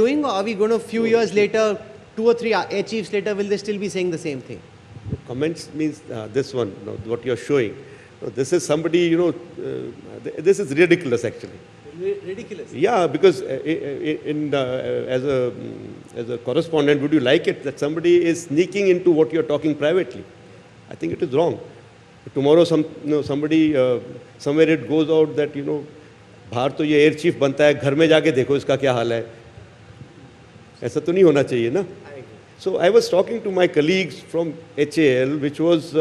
doing, or are we going to, few years later, 2 or 3 air chiefs later, will they still be saying the same thing? Comments means this one, what you're showing. This is somebody, this is ridiculous actually. Ridiculous. Yeah, because as a correspondent, would you like it that somebody is sneaking into what you're talking privately? I think it is wrong. Tomorrow, somebody, somewhere it goes out that, बाहर तो ये air chief बनता है, घर में जाके देखो इसका क्या हाल है. ऐसा तो नहीं होना चाहिए ना. So I was talking to my colleagues from HAL, which was,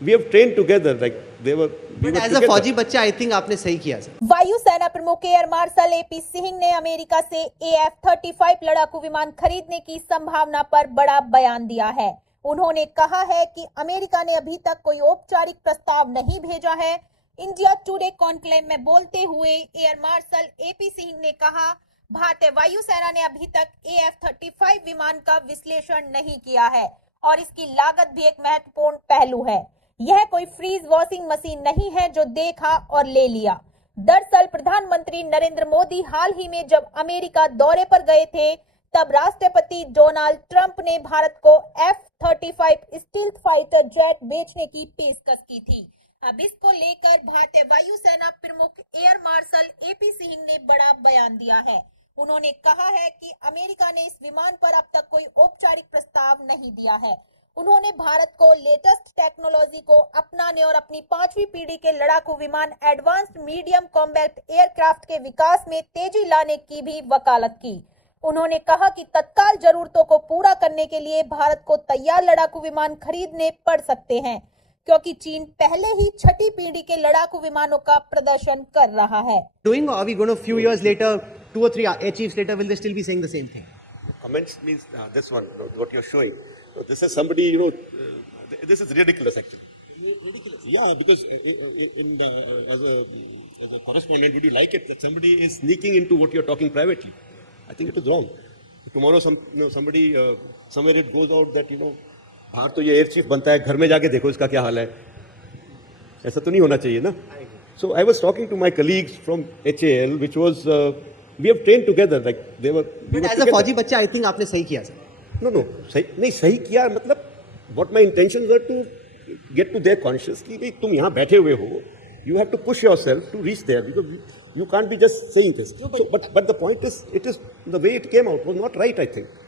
we have trained together, like they were. But as a फौजी बच्चा, I think आपने सही किया सर. वायुसेना प्रमुख एयर मार्शल एपी सिंह ने अमेरिका से AF-35 लड़ाकू विमान खरीदने की संभावना पर बड़ा बयान दिया है. उन्होंने कहा है कि अमेरिका ने अभी तक कोई औपचारिक प्रस्ताव नहीं भेजा है. इंडिया टुडे कॉन्क्लेव में बोलते हुए एयर मार्शल एपी सिंह ने कहा, भारतीय वायुसेना ने अभी तक AF-35 विमान का विश्लेषण नहीं किया है और इसकी लागत भी एक महत्वपूर्ण पहलू है. यह कोई फ्रीज वॉशिंग मशीन नहीं है जो देखा और ले लिया. दरअसल प्रधानमंत्री नरेंद्र मोदी हाल ही में जब अमेरिका दौरे पर गए थे, तब राष्ट्रपति डोनाल्ड ट्रंप ने भारत को F-35 स्टील्थ फाइटर जेट बेचने की पेशकश की थी. अब इसको लेकर भारतीय वायुसेना प्रमुख एयर मार्शल एपी सिंह ने बड़ा बयान दिया है. उन्होंने कहा है कि अमेरिका ने इस विमान पर अब तक कोई औपचारिक प्रस्ताव नहीं दिया है. उन्होंने भारत को लेटेस्ट टेक्नोलॉजी को अपनाने और अपनी 5वीं पीढ़ी के लड़ाकू विमान एडवांस्ड मीडियम कॉम्बैट एयरक्राफ्ट के विकास में तेजी लाने की भी वकालत की. उन्होंने कहा कि तत्काल जरूरतों को पूरा करने के लिए भारत को तैयार लड़ाकू विमान खरीदने पड़ सकते हैं, क्योंकि चीन पहले ही 6ठी पीढ़ी के लड़ाकू विमानों का प्रदर्शन कर रहा है. Doing, or are we going to, few years later, 2 or 3 air chiefs later, will they still be saying the same thing? Comments means this one, what you're showing. This is somebody, this is ridiculous actually. Ridiculous. Yeah, because as a correspondent, would you like it that somebody is sneaking into what you're talking privately? I think it is wrong. Tomorrow, somebody, somewhere it goes out that, बाहर तो ये air chief बनता है, घर में जाके देखो इसका क्या हाल है. ऐसा तो नहीं होना चाहिए ना. So I was talking to my colleagues from HAL, which was, we have trained together, like they were. But as a फौजी बच्चा, I think आपने सही किया सर. No, सही किया मतलब, what my intentions were to get to their conscious कि भाई तुम यहाँ बैठे हुए हो, you have to push yourself to reach there, because you can't be just saying this. So, but the point is, it is the way it came out was not right, I think.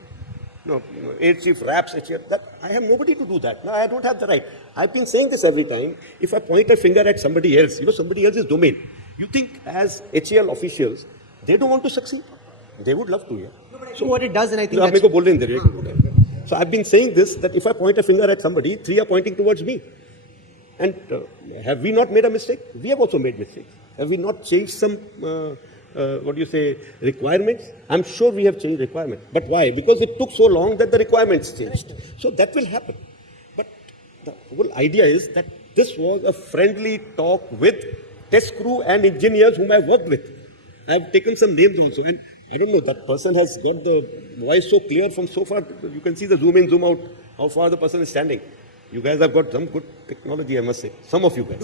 No, air chief raps, that I have nobody to do that. No, I don't have the right. I've been saying this every time. If I point a finger at somebody else, somebody else's domain, you think as HAL officials, they don't want to succeed? They would love to, yeah. So what it does, and I think So I've been saying this, that if I point a finger at somebody, 3 are pointing towards me. And have we not made a mistake? We have also made mistakes. Have we not changed some, requirements? I'm sure we have changed requirements. But why? Because it took so long that the requirements changed. So that will happen. But the whole idea is that this was a friendly talk with test crew and engineers whom I've worked with. I've taken some names also. And I don't know, that person has got the voice so clear from so far. You can see the zoom in, zoom out, how far the person is standing. You guys have got some good technology, I must say. Some of you guys.